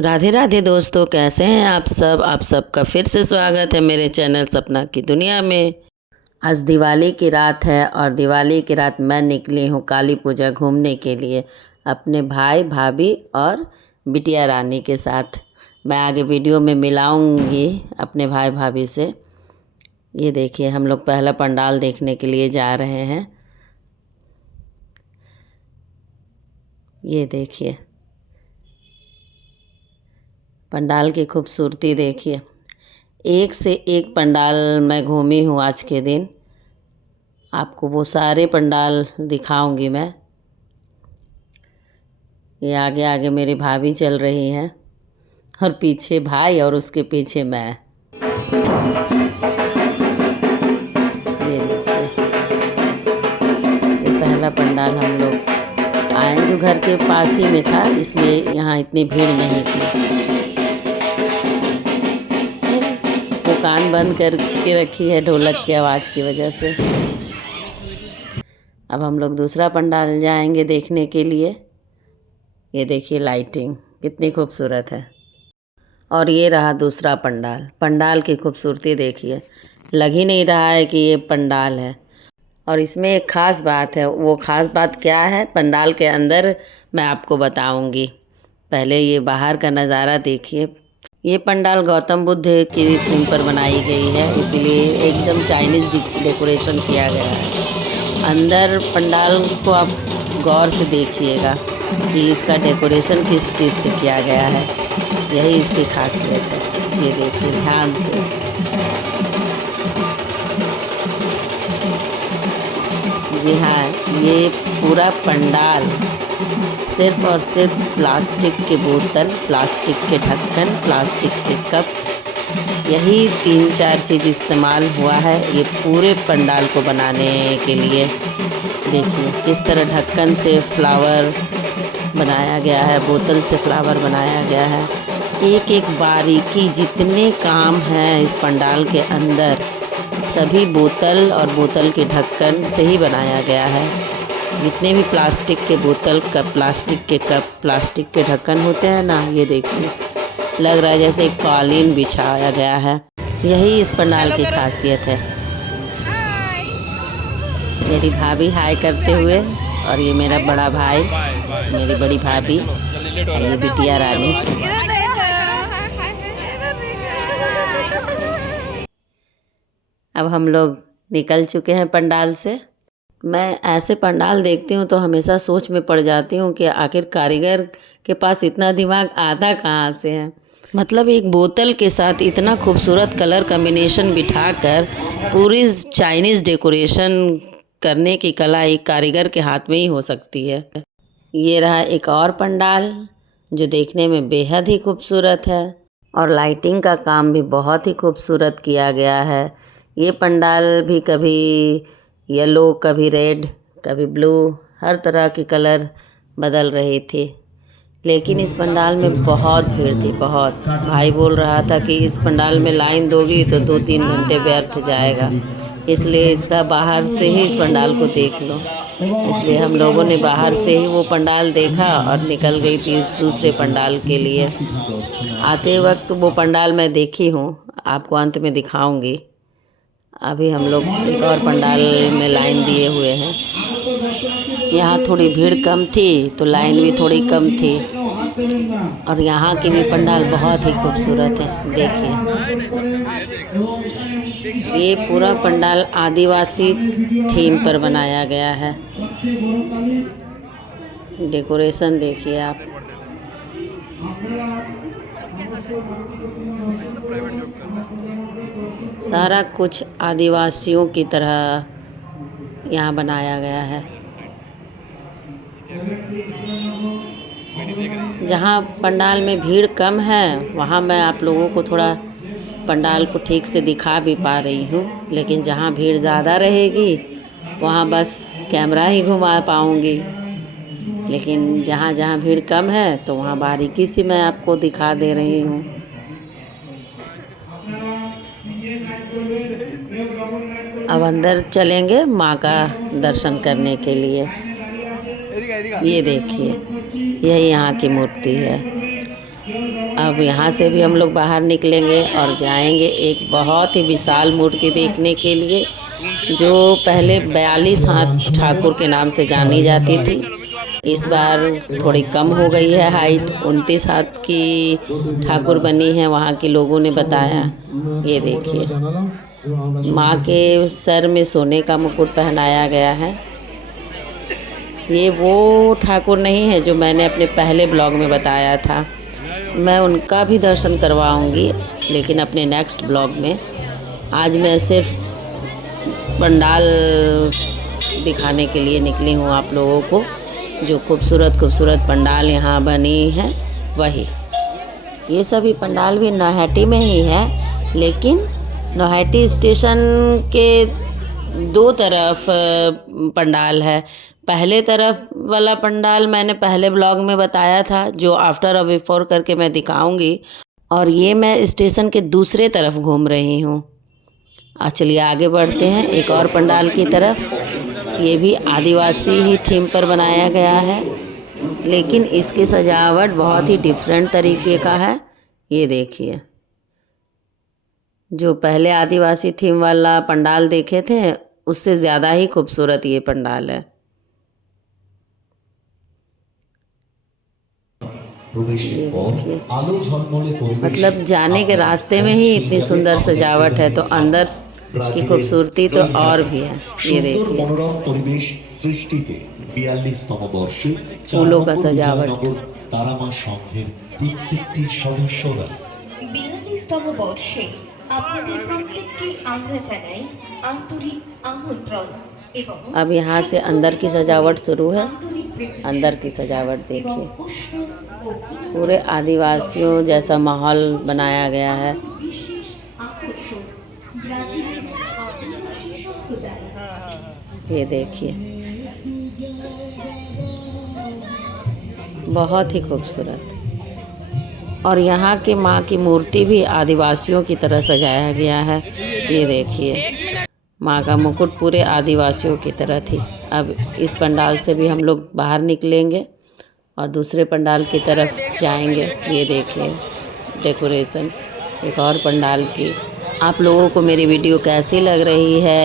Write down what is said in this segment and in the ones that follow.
राधे राधे दोस्तों, कैसे हैं आप सब। आप सबका फिर से स्वागत है मेरे चैनल सपना की दुनिया में। आज दिवाली की रात है और दिवाली की रात मैं निकली हूँ काली पूजा घूमने के लिए अपने भाई भाभी और बिटिया रानी के साथ। मैं आगे वीडियो में मिलाऊंगी अपने भाई भाभी से। ये देखिए, हम लोग पहला पंडाल देखने के लिए जा रहे हैं। ये देखिए पंडाल की खूबसूरती देखिए। एक से एक पंडाल मैं घूमी हूँ आज के दिन। आपको वो सारे पंडाल दिखाऊंगी मैं। ये आगे आगे मेरी भाभी चल रही हैं और पीछे भाई और उसके पीछे मैं। ये देखिए, ये पहला पंडाल हम लोग आए जो घर के पास ही में था, इसलिए यहाँ इतनी भीड़ नहीं थी। वो कान बंद करके रखी है ढोलक की आवाज़ की वजह से। अब हम लोग दूसरा पंडाल जाएंगे देखने के लिए। ये देखिए लाइटिंग कितनी खूबसूरत है। और ये रहा दूसरा पंडाल। पंडाल की खूबसूरती देखिए, लग ही नहीं रहा है कि ये पंडाल है। और इसमें एक ख़ास बात है। वो ख़ास बात क्या है पंडाल के अंदर मैं आपको बताऊंगी। पहले ये बाहर का नज़ारा देखिए। ये पंडाल गौतम बुद्ध की थीम पर बनाई गई है, इसीलिए एकदम चाइनीज़ डेकोरेशन किया गया है। अंदर पंडाल को आप गौर से देखिएगा कि इसका डेकोरेशन किस चीज़ से किया गया है, यही इसकी खासियत है। ये देखिए ध्यान से। जी हाँ, ये पूरा पंडाल सिर्फ और सिर्फ प्लास्टिक के बोतल, प्लास्टिक के ढक्कन, प्लास्टिक के कप, यही 3-4 चीज़ इस्तेमाल हुआ है ये पूरे पंडाल को बनाने के लिए। देखिए किस तरह ढक्कन से फ्लावर बनाया गया है, बोतल से फ्लावर बनाया गया है। एक एक बारीकी, जितने काम हैं इस पंडाल के अंदर, सभी बोतल और बोतल के ढक्कन से ही बनाया गया है। जितने भी प्लास्टिक के बोतल, कप, प्लास्टिक के कप, प्लास्टिक के ढक्कन होते हैं ना, ये देखिए लग रहा है जैसे एक कालीन बिछाया गया है। यही इस पंडाल की खासियत है। मेरी भाभी हाय करते हुए, और ये मेरा बड़ा भाई, मेरी बड़ी भाभी, और ये बिटिया रानी। अब हम लोग निकल चुके हैं पंडाल से। मैं ऐसे पंडाल देखती हूँ तो हमेशा सोच में पड़ जाती हूँ कि आखिर कारीगर के पास इतना दिमाग आता कहाँ से है। मतलब एक बोतल के साथ इतना खूबसूरत कलर कॉम्बिनेशन बिठाकर पूरी चाइनीज़ डेकोरेशन करने की कला एक कारीगर के हाथ में ही हो सकती है। ये रहा एक और पंडाल जो देखने में बेहद ही खूबसूरत है, और लाइटिंग का काम भी बहुत ही खूबसूरत किया गया है। ये पंडाल भी कभी येलो, कभी रेड, कभी ब्लू, हर तरह की कलर बदल रही थी। लेकिन इस पंडाल में बहुत भीड़ थी, बहुत। भाई बोल रहा था कि इस पंडाल में लाइन दोगी तो 2-3 घंटे व्यर्थ जाएगा, इसलिए इसका बाहर से ही इस पंडाल को देख लो। इसलिए हम लोगों ने बाहर से ही वो पंडाल देखा और निकल गई थी दूसरे पंडाल के लिए। आते वक्त वो पंडाल मैं देखी हूँ, आपको अंत में दिखाऊंगी। अभी हम लोग एक और पंडाल में लाइन दिए हुए हैं। यहाँ थोड़ी भीड़ कम थी तो लाइन भी थोड़ी कम थी। और यहाँ की भी पंडाल बहुत ही खूबसूरत है। देखिए ये पूरा पंडाल आदिवासी थीम पर बनाया गया है। डेकोरेशन देखिए आप। सारा कुछ आदिवासियों की तरह यहाँ बनाया गया है। जहाँ पंडाल में भीड़ कम है वहाँ मैं आप लोगों को थोड़ा पंडाल को ठीक से दिखा भी पा रही हूँ, लेकिन जहाँ भीड़ ज़्यादा रहेगी वहाँ बस कैमरा ही घुमा पाऊँगी। लेकिन जहाँ जहाँ भीड़ कम है तो वहाँ बारीकी से मैं आपको दिखा दे रही हूँ। अब अंदर चलेंगे माँ का दर्शन करने के लिए। ये देखिए यही यहाँ की मूर्ति है। अब यहाँ से भी हम लोग बाहर निकलेंगे और जाएंगे एक बहुत ही विशाल मूर्ति देखने के लिए, जो पहले 42 हाथ ठाकुर के नाम से जानी जाती थी। इस बार थोड़ी कम हो गई है हाइट, 29 हाथ की ठाकुर बनी है, वहाँ के लोगों ने बताया। ये देखिए, माँ के सर में सोने का मुकुट पहनाया गया है। ये वो ठाकुर नहीं है जो मैंने अपने पहले ब्लॉग में बताया था, मैं उनका भी दर्शन करवाऊंगी लेकिन अपने नेक्स्ट ब्लॉग में। आज मैं सिर्फ पंडाल दिखाने के लिए निकली हूँ आप लोगों को, जो खूबसूरत खूबसूरत पंडाल यहाँ बनी है वही। ये सभी पंडाल भी नौहट्टी में ही है, लेकिन नौहट्टी स्टेशन के दो तरफ पंडाल है। पहले तरफ वाला पंडाल मैंने पहले ब्लॉग में बताया था, जो आफ्टर और बिफोर करके मैं दिखाऊंगी। और ये मैं स्टेशन के दूसरे तरफ घूम रही हूँ। चलिए आगे बढ़ते हैं एक और पंडाल की तरफ। ये भी आदिवासी ही थीम पर बनाया गया है, लेकिन इसकी सजावट बहुत ही डिफरेंट तरीके का है। ये देखिए, जो पहले आदिवासी थीम वाला पंडाल देखे थे उससे ज़्यादा ही खूबसूरत ये पंडाल है। ये देखिए, मतलब जाने के रास्ते में ही इतनी सुंदर सजावट है, तो अंदर की खूबसूरती तो और भी है। ये देखिए, फूलों का सजावट। 42তম বর্ষে আপনাদের প্রত্যেককে আমরা জানাই আন্তরিক আমন্ত্রণ এবং अब यहाँ से अंदर की सजावट शुरू है। अंदर की सजावट देखिए, पूरे आदिवासियों जैसा माहौल बनाया गया है। ये देखिए, बहुत ही खूबसूरत। और यहाँ के माँ की मूर्ति भी आदिवासियों की तरह सजाया गया है। ये देखिए, माँ का मुकुट पूरे आदिवासियों की तरह थी। अब इस पंडाल से भी हम लोग बाहर निकलेंगे और दूसरे पंडाल की तरफ जाएंगे। ये देखिए डेकोरेशन एक और पंडाल की। आप लोगों को मेरी वीडियो कैसी लग रही है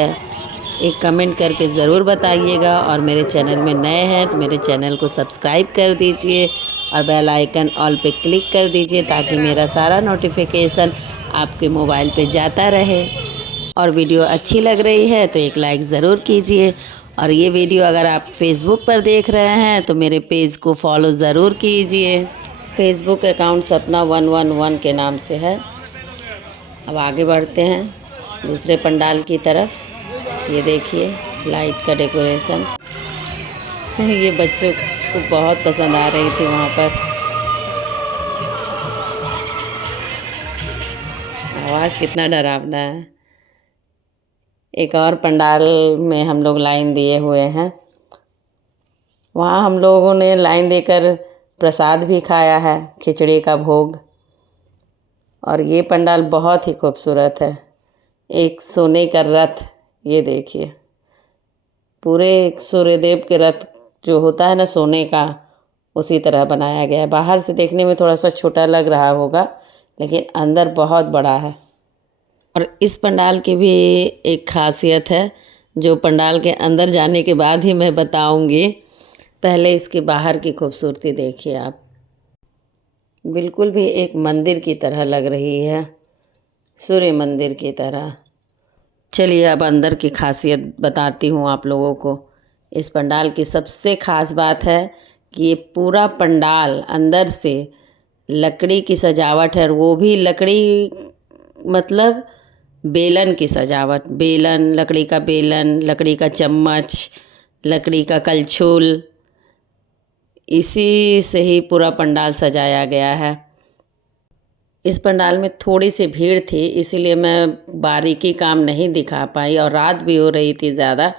एक कमेंट करके ज़रूर बताइएगा। और मेरे चैनल में नए हैं तो मेरे चैनल को सब्सक्राइब कर दीजिए और बेल आइकन ऑल पे क्लिक कर दीजिए, ताकि मेरा सारा नोटिफिकेशन आपके मोबाइल पे जाता रहे। और वीडियो अच्छी लग रही है तो एक लाइक ज़रूर कीजिए। और ये वीडियो अगर आप फेसबुक पर देख रहे हैं तो मेरे पेज को फॉलो ज़रूर कीजिए। फेसबुक अकाउंट सपना 111 के नाम से है। अब आगे बढ़ते हैं दूसरे पंडाल की तरफ। ये देखिए लाइट का डेकोरेशन, ये बच्चों को बहुत पसंद आ रही थी वहाँ पर। आवाज़ कितना डरावना है। एक और पंडाल में हम लोग लाइन दिए हुए हैं, वहाँ हम लोगों ने लाइन देकर प्रसाद भी खाया है, खिचड़ी का भोग। और ये पंडाल बहुत ही खूबसूरत है, एक सोने का रथ। ये देखिए, पूरे सूर्यदेव के रथ जो होता है ना सोने का, उसी तरह बनाया गया है। बाहर से देखने में थोड़ा सा छोटा लग रहा होगा, लेकिन अंदर बहुत बड़ा है। और इस पंडाल की भी एक खासियत है, जो पंडाल के अंदर जाने के बाद ही मैं बताऊंगी। पहले इसके बाहर की खूबसूरती देखिए आप, बिल्कुल भी एक मंदिर की तरह लग रही है, सूर्य मंदिर की तरह। चलिए अब अंदर की खासियत बताती हूँ आप लोगों को। इस पंडाल की सबसे ख़ास बात है कि ये पूरा पंडाल अंदर से लकड़ी की सजावट है, और वो भी लकड़ी मतलब बेलन की सजावट। बेलन, लकड़ी का बेलन, लकड़ी का चम्मच, लकड़ी का कलछुल, इसी से ही पूरा पंडाल सजाया गया है। इस पंडाल में थोड़ी सी भीड़ थी, इसीलिए मैं बारीकी काम नहीं दिखा पाई, और रात भी हो रही थी ज़्यादा।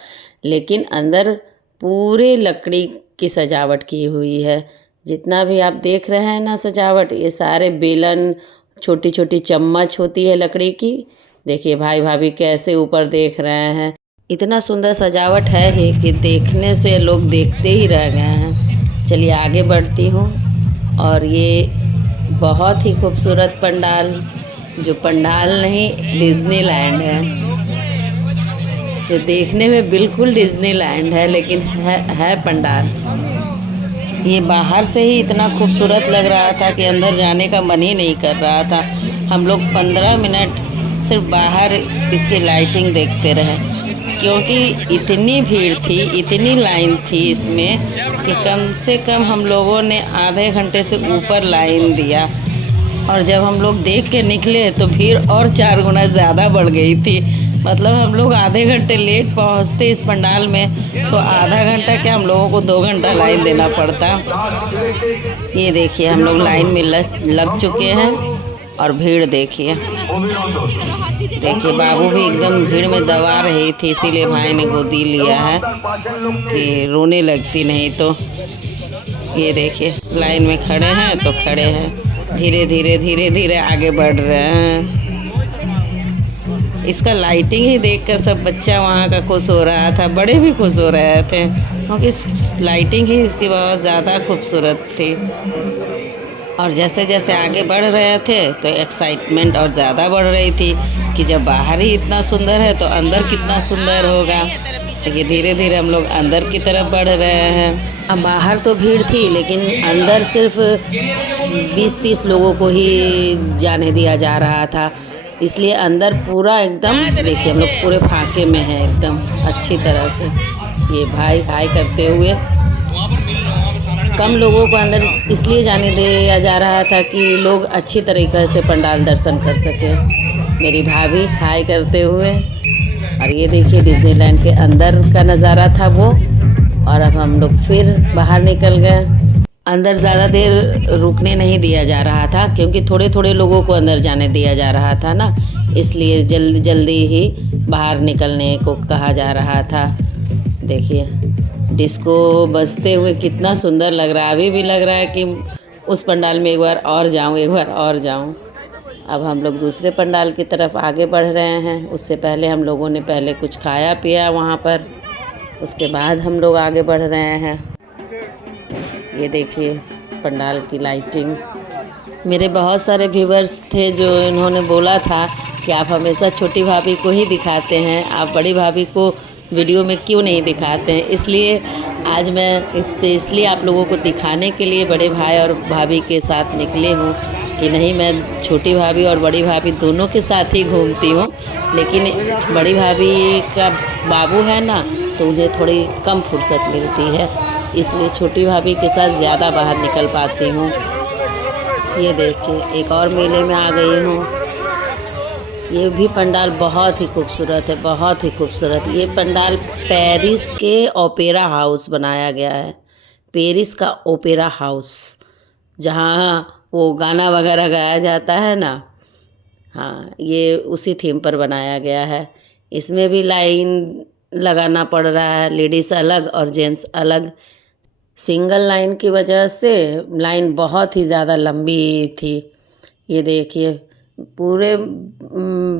लेकिन अंदर पूरे लकड़ी की सजावट की हुई है। जितना भी आप देख रहे हैं ना सजावट, ये सारे बेलन, छोटी छोटी चम्मच होती है लकड़ी की। देखिए भाई भाभी कैसे ऊपर देख रहे हैं। इतना सुंदर सजावट है ही कि देखने से लोग देखते ही रह गए हैं। चलिए आगे बढ़ती हूँ। और ये बहुत ही खूबसूरत पंडाल, जो पंडाल नहीं डिज्नीलैंड है, जो देखने में बिल्कुल डिज्नीलैंड है लेकिन है पंडाल। ये बाहर से ही इतना खूबसूरत लग रहा था कि अंदर जाने का मन ही नहीं कर रहा था। हम लोग 15 मिनट सिर्फ बाहर इसकी लाइटिंग देखते रहे, क्योंकि इतनी भीड़ थी, इतनी लाइन थी इसमें कि कम से कम हम लोगों ने आधे घंटे से ऊपर लाइन दिया। और जब हम लोग देख के निकले तो भीड़ और 4 गुना ज़्यादा बढ़ गई थी। मतलब हम लोग आधे घंटे लेट पहुंचते इस पंडाल में तो आधा घंटा क्या, हम लोगों को 2 घंटा लाइन देना पड़ता। ये देखिए हम लोग लाइन में लग चुके हैं और भीड़ देखिए। देखिए बाबू भी एकदम भीड़ में दबा रही थी, इसीलिए भाई ने गोदी लिया है कि रोने लगती नहीं तो। ये देखिए लाइन में खड़े हैं तो खड़े हैं, धीरे धीरे आगे बढ़ रहे हैं। इसका लाइटिंग ही देखकर सब बच्चा वहाँ का खुश हो रहा था, बड़े भी खुश हो रहे थे, क्योंकि लाइटिंग ही इसकी बहुत ज़्यादा खूबसूरत थी। और जैसे जैसे आगे बढ़ रहे थे तो एक्साइटमेंट और ज़्यादा बढ़ रही थी कि जब बाहर ही इतना सुंदर है तो अंदर कितना सुंदर होगा। देखिए धीरे धीरे हम लोग अंदर की तरफ बढ़ रहे हैं। अब बाहर तो भीड़ थी लेकिन अंदर सिर्फ 20-30 लोगों को ही जाने दिया जा रहा था, इसलिए अंदर पूरा एकदम देखिए हम लोग पूरे फाके में हैं एकदम अच्छी तरह से। ये भाई हाय करते हुए, कम लोगों को अंदर इसलिए जाने दिया जा रहा था कि लोग अच्छी तरीके से पंडाल दर्शन कर सके। मेरी भाभी हाय करते हुए। और ये देखिए डिज्नीलैंड के अंदर का नज़ारा था वो। और अब हम लोग फिर बाहर निकल गए। अंदर ज़्यादा देर रुकने नहीं दिया जा रहा था, क्योंकि थोड़े थोड़े लोगों को अंदर जाने दिया जा रहा था ना, इसलिए जल्दी जल्दी ही बाहर निकलने को कहा जा रहा था। देखिए डिस्को बजते हुए कितना सुंदर लग रहा है। अभी भी लग रहा है कि उस पंडाल में एक बार और जाऊं, एक बार और जाऊं। अब हम लोग दूसरे पंडाल की तरफ आगे बढ़ रहे हैं। उससे पहले हम लोगों ने पहले कुछ खाया पिया वहाँ पर, उसके बाद हम लोग आगे बढ़ रहे हैं। ये देखिए पंडाल की लाइटिंग। मेरे बहुत सारे व्यूवर्स थे जो इन्होंने बोला था कि आप हमेशा छोटी भाभी को ही दिखाते हैं, आप बड़ी भाभी को वीडियो में क्यों नहीं दिखाते हैं। इसलिए आज मैं स्पेशली आप लोगों को दिखाने के लिए बड़े भाई और भाभी के साथ निकले हूँ कि नहीं, मैं छोटी भाभी और बड़ी भाभी दोनों के साथ ही घूमती हूँ, लेकिन बड़ी भाभी का बाबू है ना तो उन्हें थोड़ी कम फुर्सत मिलती है, इसलिए छोटी भाभी के साथ ज़्यादा बाहर निकल पाती हूँ। ये देखिए एक और मेले में आ गई हूँ। ये भी पंडाल बहुत ही खूबसूरत है, बहुत ही खूबसूरत। ये पंडाल पेरिस के ओपेरा हाउस बनाया गया है, पेरिस का ओपेरा हाउस, जहाँ वो गाना वगैरह गाया जाता है ना, हाँ ये उसी थीम पर बनाया गया है। इसमें भी लाइन लगाना पड़ रहा है, लेडीज़ अलग और जेंट्स अलग। सिंगल लाइन की वजह से लाइन बहुत ही ज़्यादा लंबी थी। ये देखिए पूरे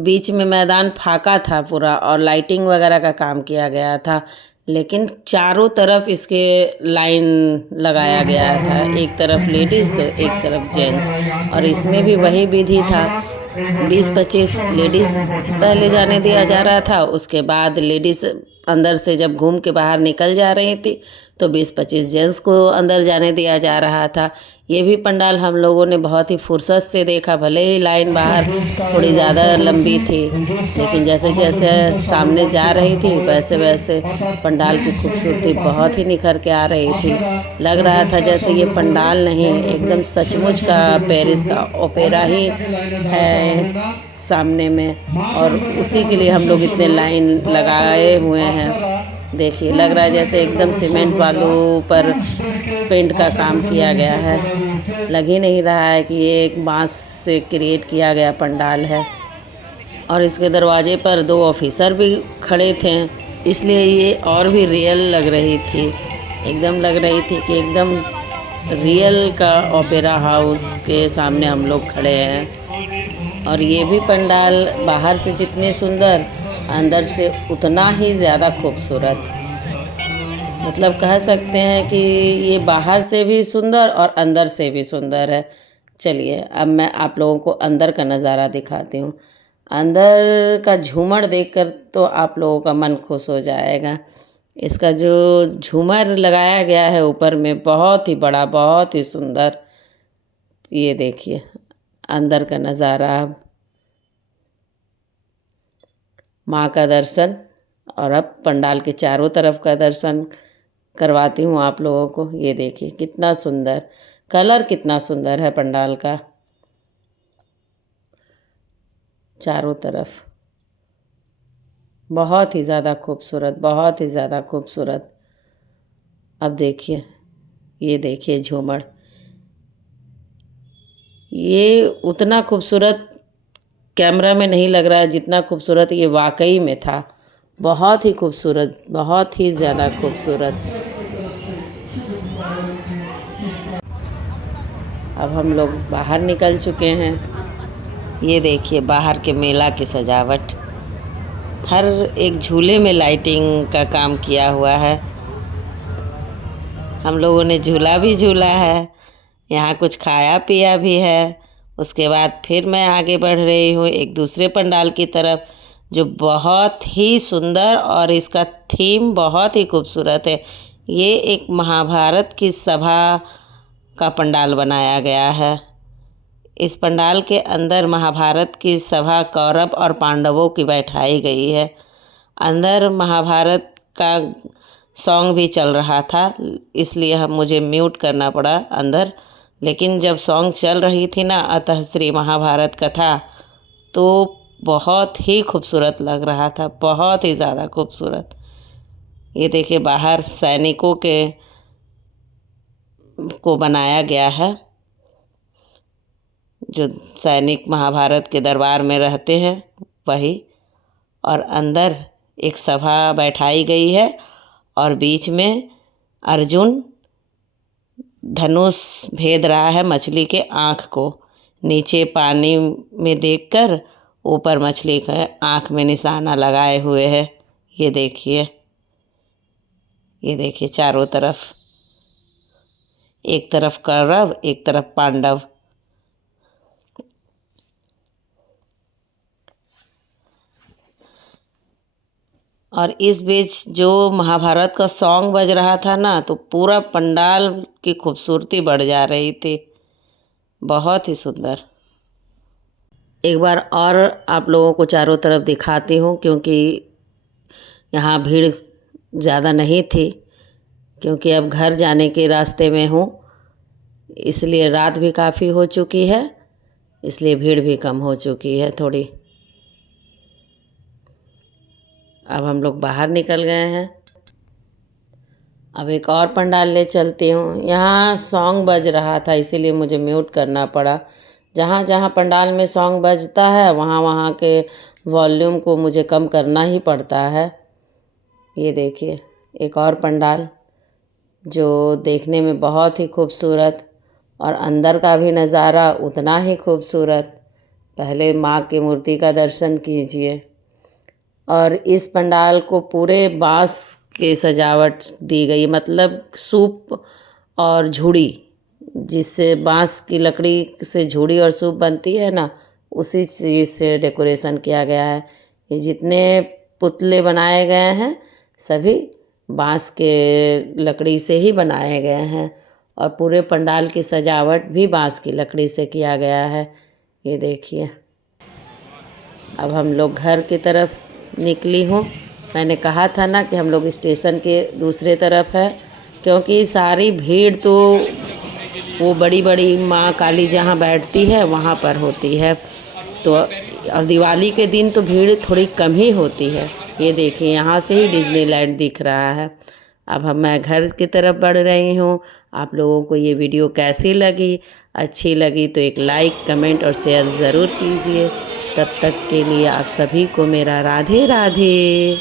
बीच में मैदान फाका था पूरा, और लाइटिंग वगैरह का काम किया गया था, लेकिन चारों तरफ इसके लाइन लगाया गया था, एक तरफ लेडीज़ तो एक तरफ जेंट्स। और इसमें भी वही विधि था, 20-25 लेडीज़ पहले जाने दिया जा रहा था, उसके बाद लेडीज़ अंदर से जब घूम के बाहर निकल जा रही थी तो 20-25 जेंट्स को अंदर जाने दिया जा रहा था। ये भी पंडाल हम लोगों ने बहुत ही फुर्सत से देखा, भले ही लाइन बाहर थोड़ी ज़्यादा लंबी थी, लेकिन जैसे जैसे सामने जा रही थी वैसे वैसे पंडाल की खूबसूरती बहुत ही निखर के आ रही थी। लग रहा था जैसे ये पंडाल नहीं, एकदम सचमुच का पेरिस का ओपेरा ही है सामने में, और उसी के लिए हम लोग इतने लाइन लगाए हुए हैं। देखिए लग रहा है जैसे एकदम सीमेंट बालू पर पेंट का काम किया गया है, लग ही नहीं रहा है कि ये एक बांस से क्रिएट किया गया पंडाल है। और इसके दरवाजे पर 2 ऑफिसर भी खड़े थे, इसलिए ये और भी रियल लग रही थी, एकदम लग रही थी कि एकदम रियल का ओपेरा हाउस के सामने हम लोग खड़े हैं। और ये भी पंडाल बाहर से जितने सुंदर, अंदर से उतना ही ज़्यादा खूबसूरत। मतलब कह सकते हैं कि ये बाहर से भी सुंदर और अंदर से भी सुंदर है। चलिए अब मैं आप लोगों को अंदर का नज़ारा दिखाती हूँ। अंदर का झूमर देखकर तो आप लोगों का मन खुश हो जाएगा। इसका जो झूमर लगाया गया है ऊपर में, बहुत ही बड़ा, बहुत ही सुंदर। ये देखिए अंदर का नज़ारा, माँ का दर्शन। और अब पंडाल के चारों तरफ का दर्शन करवाती हूँ आप लोगों को। ये देखिए कितना सुंदर कलर, कितना सुंदर है पंडाल का चारों तरफ। बहुत ही ज़्यादा खूबसूरत, बहुत ही ज़्यादा खूबसूरत। अब देखिए, ये देखिए झूमर, ये उतना खूबसूरत कैमरा में नहीं लग रहा है जितना खूबसूरत ये वाकई में था। बहुत ही खूबसूरत, बहुत ही ज़्यादा खूबसूरत। अब हम लोग बाहर निकल चुके हैं। ये देखिए बाहर के मेला की सजावट, हर एक झूले में लाइटिंग का काम किया हुआ है। हम लोगों ने झूला भी झूला है, यहाँ कुछ खाया पिया भी है। उसके बाद फिर मैं आगे बढ़ रही हूँ एक दूसरे पंडाल की तरफ, जो बहुत ही सुंदर और इसका थीम बहुत ही खूबसूरत है। ये एक महाभारत की सभा का पंडाल बनाया गया है। इस पंडाल के अंदर महाभारत की सभा कौरव और पांडवों की बैठाई गई है। अंदर महाभारत का सॉन्ग भी चल रहा था, इसलिए मुझे म्यूट करना पड़ा अंदर। लेकिन जब सॉन्ग चल रही थी ना, अतः श्री महाभारत कथा, तो बहुत ही खूबसूरत लग रहा था, बहुत ही ज़्यादा खूबसूरत। ये देखिए बाहर सैनिकों को बनाया गया है, जो सैनिक महाभारत के दरबार में रहते हैं वही। और अंदर एक सभा बैठाई गई है और बीच में अर्जुन धनुष भेद रहा है मछली के आँख को, नीचे पानी में देखकर ऊपर मछली का आँख में निशाना लगाए हुए है। ये देखिए, ये देखिए चारों तरफ, एक तरफ कौरव एक तरफ पांडव। और इस बीच जो महाभारत का सॉन्ग बज रहा था ना, तो पूरा पंडाल की खूबसूरती बढ़ जा रही थी, बहुत ही सुंदर। एक बार और आप लोगों को चारों तरफ दिखाती हूँ, क्योंकि यहाँ भीड़ ज़्यादा नहीं थी, क्योंकि अब घर जाने के रास्ते में हूँ, इसलिए रात भी काफ़ी हो चुकी है, इसलिए भीड़ भी कम हो चुकी है थोड़ी। अब हम लोग बाहर निकल गए हैं। अब एक और पंडाल ले चलती हूँ। यहाँ सॉन्ग बज रहा था, इसीलिए मुझे म्यूट करना पड़ा। जहाँ जहाँ पंडाल में सॉन्ग बजता है वहाँ वहाँ के वॉल्यूम को मुझे कम करना ही पड़ता है। ये देखिए एक और पंडाल, जो देखने में बहुत ही खूबसूरत, और अंदर का भी नज़ारा उतना ही खूबसूरत। पहले माँ की मूर्ति का दर्शन कीजिए। और इस पंडाल को पूरे बांस के सजावट दी गई, मतलब सूप और झूड़ी, जिससे बांस की लकड़ी से झूड़ी और सूप बनती है ना, उसी चीज़ से डेकोरेशन किया गया है। ये जितने पुतले बनाए गए हैं सभी बांस के लकड़ी से ही बनाए गए हैं, और पूरे पंडाल की सजावट भी बांस की लकड़ी से किया गया है। ये देखिए अब हम लोग घर की तरफ निकली हूँ। मैंने कहा था ना कि हम लोग स्टेशन के दूसरे तरफ है, क्योंकि सारी भीड़ तो वो बड़ी बड़ी माँ काली जहाँ बैठती है वहाँ पर होती है, तो और दिवाली के दिन तो भीड़ थोड़ी कम ही होती है। ये देखिए यहाँ से ही डिज्नीलैंड दिख रहा है। अब मैं घर की तरफ बढ़ रही हूँ। आप लोगों को ये वीडियो कैसी लगी? अच्छी लगी तो एक लाइक, कमेंट और शेयर ज़रूर कीजिए। तब तक के लिए आप सभी को मेरा राधे राधे।